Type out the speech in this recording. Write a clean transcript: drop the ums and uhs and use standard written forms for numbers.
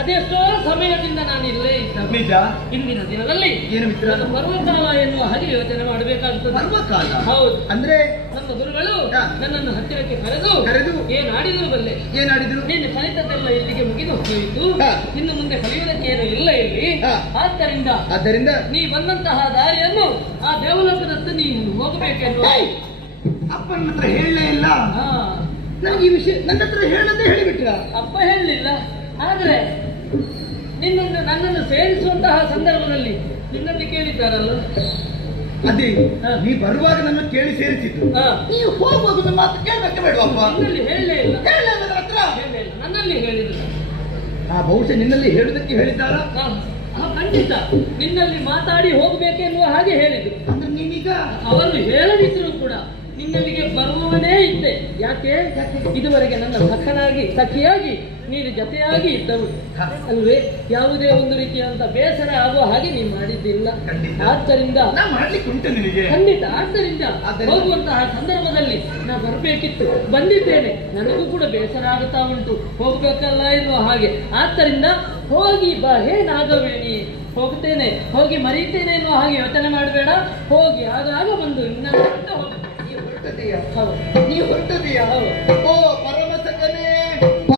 ಅದೆಷ್ಟೋ ಸಮಯದಿಂದ ನಾನು ಇಲ್ಲೇ ಇದ್ದ. ನಿಜ? ಇಂದಿನ ದಿನದಲ್ಲಿ ಏನು ಮಿತ್ರ? ಪರ್ವಕಾಲ ಎನ್ನುವ ಹಾಗೆ ಯೋಚನೆ ಮಾಡಬೇಕಾಗ್ತದೆ. ಪರ್ವಕಾಲ? ಹೌದು. ಅಂದ್ರೆ ನನ್ನ ಗುರುಗಳು ನನ್ನನ್ನು ಹತ್ತಿರಕ್ಕೆ ಕರೆದು ಏನಾಡಿದ್ರು ಬಲ್ಲೆ. ಏನಾಡಿದ್ರು? ನೀನು ಕಲಿತದ್ದೆಲ್ಲ ಇಲ್ಲಿಗೆ ಮುಗಿದು ಹೋಯಿತು, ಇನ್ನು ಮುಂದೆ ಕಲಿಯುವುದಕ್ಕೆ ಏನು ಇಲ್ಲ ಇಲ್ಲಿ. ಆದ್ದರಿಂದ ನೀ ಬಂದಂತಹ ದಾರಿಯನ್ನು ಆ ದೇವಲೋಕದತ್ತ ನೀನು ಹೋಗಬೇಕೆನ್ನುವ ಅಪ್ಪನ ಹತ್ರ ಹೇಳಲೇ ಇಲ್ಲ. ನನಗೆ ಈ ವಿಷಯ ನನ್ನ ಹತ್ರ ಹೇಳದೆ ಹೇಳಿಬಿಟ್ರ? ಅಪ್ಪ ಹೇಳಲಿಲ್ಲ, ಆದ್ರೆ ನನ್ನನ್ನು ಸೇರಿಸುವಂತಹ ಸಂದರ್ಭದಲ್ಲಿ ನಿನ್ನನ್ನು ಕೇಳಿದ್ದಾರಲ್ಲ. ಅದೇ ನೀ ಬರುವಾಗ ನನ್ನ ಕೇಳಿ ಸೇರಿಸಿದ್ರು, ನೀವು ಹೋಗುವಾಗ ನನ್ನ ಮಾತು ಕೇಳಬೇಕೆ ಬೇಡವಪ್ಪ? ನಿನ್ನಲ್ಲಿ ಹೇಳಲೇ ಇಲ್ಲ. ಹತ್ರ ನನ್ನಲ್ಲಿ ಹೇಳಿದ್ರು. ಬಹುಶಃ ನಿನ್ನಲ್ಲಿ ಹೇಳುದಕ್ಕೆ ಹೇಳಿದ್ದಾರ? ಖಂಡಿತ ನಿನ್ನಲ್ಲಿ ಮಾತಾಡಿ ಹೋಗ್ಬೇಕೆನ್ನುವ ಹಾಗೆ ಹೇಳಿದ್ರು. ಅಂದ್ರೆ ನೀನೀಗ ಅವರು ಹೇಳದಿದ್ರು ಕೂಡ ನಿನ್ನಲ್ಲಿಗೆ ಬರುವವನೇ ಇದ್ದೆ. ಯಾಕೆ? ಇದುವರೆಗೆ ನನ್ನ ಸಖಿಯಾಗಿ ನೀನು ಜೊತೆಯಾಗಿ ಇದ್ದವು ಅಲ್ವೇ? ಯಾವುದೇ ಒಂದು ರೀತಿಯಂತ ಬೇಸರ ಆಗುವ ಹಾಗೆ ನೀನು ಮಾಡಿದ್ದಿಲ್ಲ. ಆದ್ದರಿಂದ ಖಂಡಿತ ಆದ್ದರಿಂದ ಹೋಗುವಂತಹ ಸಂದರ್ಭದಲ್ಲಿ ನಾ ಬರಬೇಕಿತ್ತು, ಬಂದಿದ್ದೇನೆ. ನನಗೂ ಕೂಡ ಬೇಸರ ಆಗುತ್ತಾ ಉಂಟು, ಹೋಗ್ಬೇಕಲ್ಲ ಎನ್ನುವ ಹಾಗೆ. ಆದ್ದರಿಂದ ಹೋಗಿ ಬಾ. ಹೇ ನಾಗವೇಣಿ, ಹೋಗ್ತೇನೆ, ಹೋಗಿ ಮರೀತೇನೆ ಎನ್ನುವ ಹಾಗೆ ಯೋಚನೆ ಮಾಡಬೇಡ. ಹೋಗಿ ಆಗಾಗ ಬಂದು ನಿನ್ನ ನೀವು ಹೊರಟದೆಯಾ?